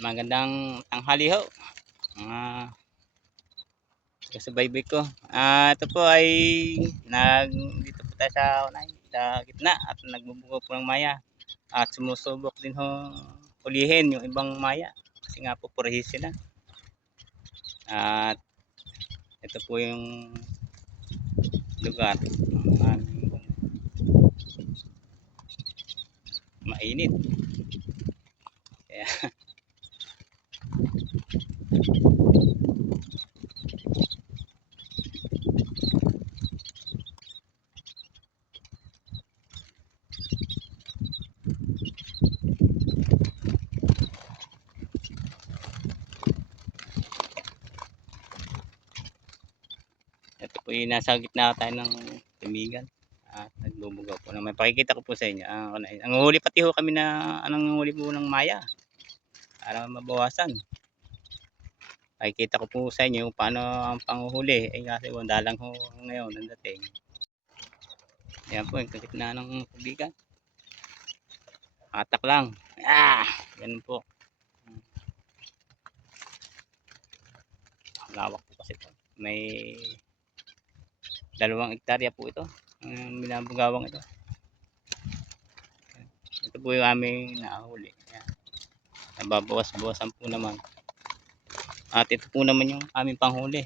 Magandang tanghali ho, mga kasabay-bay ko. Ito po ay dito po tayo sa unay, sa gitna at nagbubuga po ng maya. At sumusubok din ho ulihin yung ibang maya. Kasi nga po purihis sila. At ito po yung lugar ng aming mainit. Kaya ito po yung nasa gitna tayo ng tumigan. At nagbubugaw po na may pakikita ko po sa inyo. Ang huli pati ho kami na anong huli po ng maya para mabawasan. Pakikita ko po sa inyo paano ang panguhuli. Kasi dalang ho ngayon ang dating. Ayan po yung gitna ng tubigan. Atak lang. Ganun po. Lawak po kasi ito. May 2 hektarya po ito. Ang binabugawang ito. Ito po yung aming nahuli. Nababawas-bawasan po naman. At ito po naman yung aming panghuli.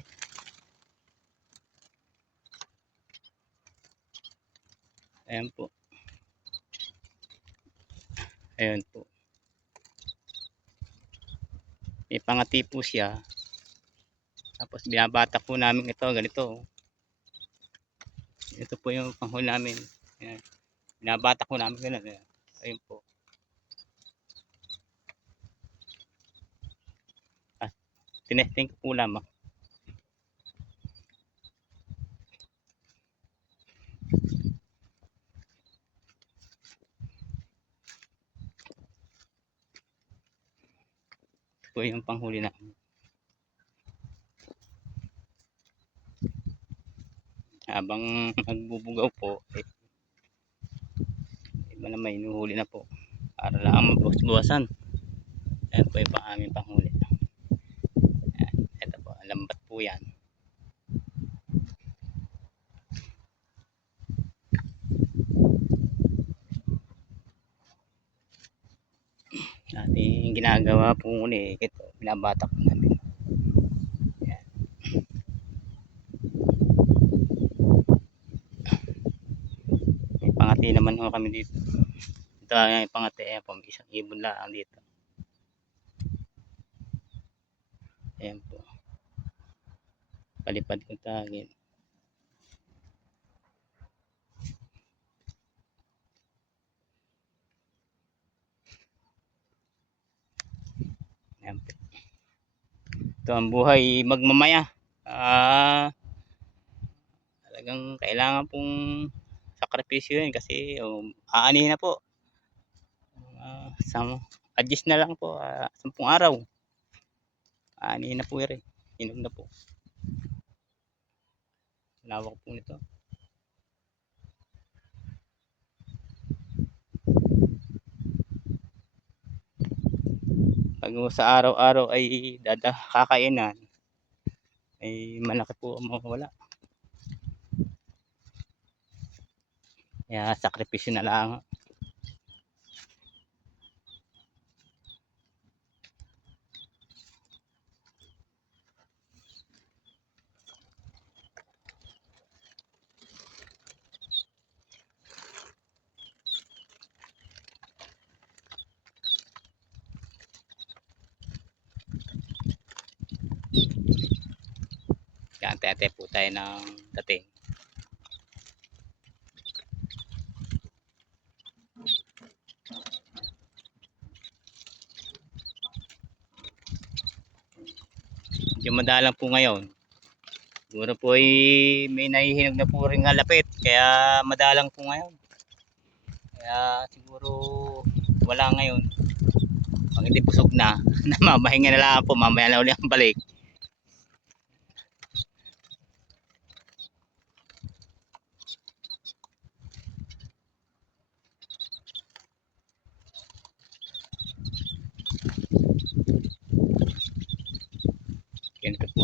Ayan po. Ayan po. May pangati po siya. Tapos binabatak po namin ito. Ganito. Ito po yung panghuli namin. Ayan. Binabatak po namin ganun. Ayan. Ayun po. Tinesting ko po lamang. Ito po yung panghuli namin. Habang nagbubugaw po, iba na may inuhuli na po. Para lang mabawas-bawasan. Ayan po yung aming panghuli. Ayan. Ito po, lambat po yan. Ating ginagawa po muna ito, binabatak po namin. Ayan. May pangati naman ho kami dito. Ito ang pangati. Ayan po, may isang ibon lang dito. Ayan po. Palipad kong tagin. Ayan po. Ito ang buhay magmamaya. Talagang kailangan pong sakripisyo yun kasi aanihin na po. Adjust na lang po. 10 araw. Aanihin na po yun. Inom na po. Lawak po nito. Pag sa araw-araw ay kakainan ay malaki po ang mawala. Kaya sakripisyo na lang. Kaya ante-ante po tayo ng dating. Yung madalang po ngayon. Siguro po ay may nahihinog na po rin lapit. Kaya madalang po ngayon. Kaya siguro wala ngayon. Pag hindi pusog na, mamahinga na lang po. Mamaya na ulit ang balik.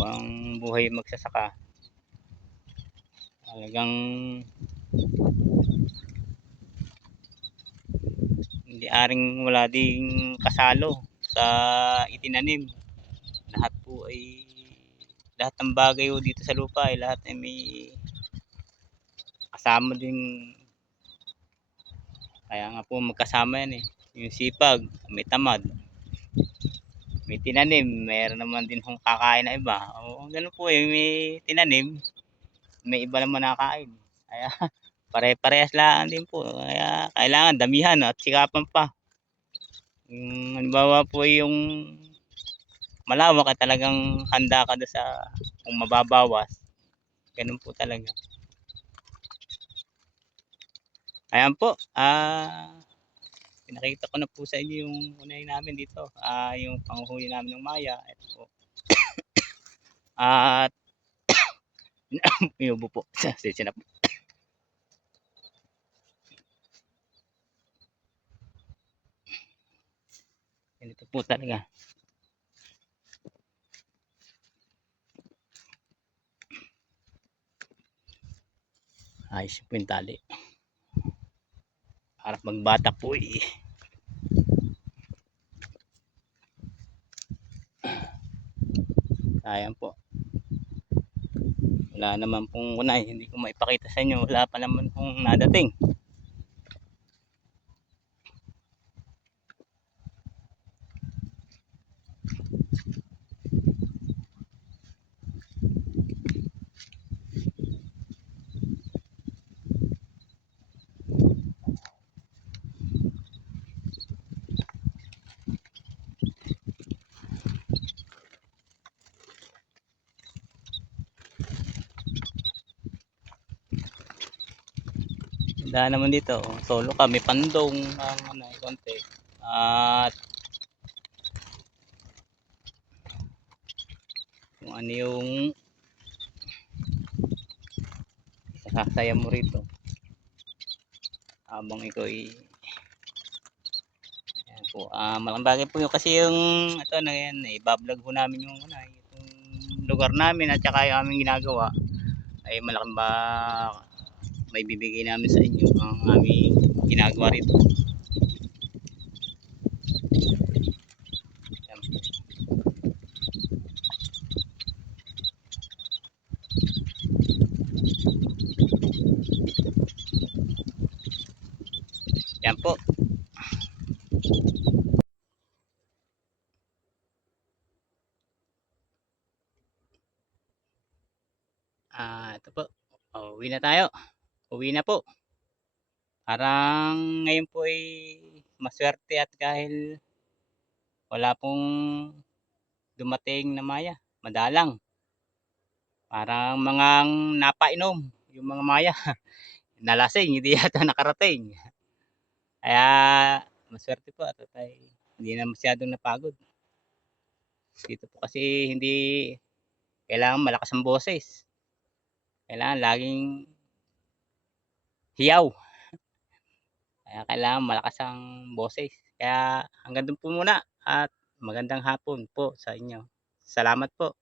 po ang buhay magsasaka. Talagang hindi aring wala ding kasalo sa itinanim. Lahat po ay lahat ng bagay po dito sa lupa ay lahat ay may kasama din. Kaya nga po magkasama yan eh. Yung sipag, may tamad, may tinanim, mayroon naman din kung kakain na iba. O ganun po eh, may tinanim, may iba naman nakain. Kaya pare-parehas lang din po. Kaya kailangan damihan at sikapan pa. Yung halimbawa po yung malawak ay talagang handa ka doon sa kung mababawas. Ganun po talaga. Ayan po, pinakita ko na po sa inyo yung unahin namin dito. Yung panguhuli namin ng maya. Ito po. At pinubo po. Sensya na po. Ganito po talaga. Ayos po yung tali. Harap magbata po eh. Ayan po. Wala naman pong unay. Hindi ko maipakita sa inyo. Wala pa naman pong nadating. Dahil naman dito, solo kami, pandong ng ano, konti. At kung ano yung sasaya mo rito. Habang ikaw ay ayan po, malaking bagay po yun kasi yung ito na yan, ibablog po namin yung ano, itong lugar namin at saka yung aming ginagawa ay malaking may bibigay namin sa inyo ang aming ginagawa rito. Yan po. Ito po. Uwi na tayo. Uwi na po. Parang ngayon po ay maswerte at dahil wala pong dumating na maya. Madalang. Parang mga napainom yung mga maya. Nalasing, hindi yata nakarating. Kaya maswerte po at ay hindi na masyadong napagod. Dito po kasi hindi kailangan malakas ang boses. Kailangan laging hiyaw. Kaya kailangan malakas ang boses. Kaya hanggang doon po muna at magandang hapon po sa inyo. Salamat po.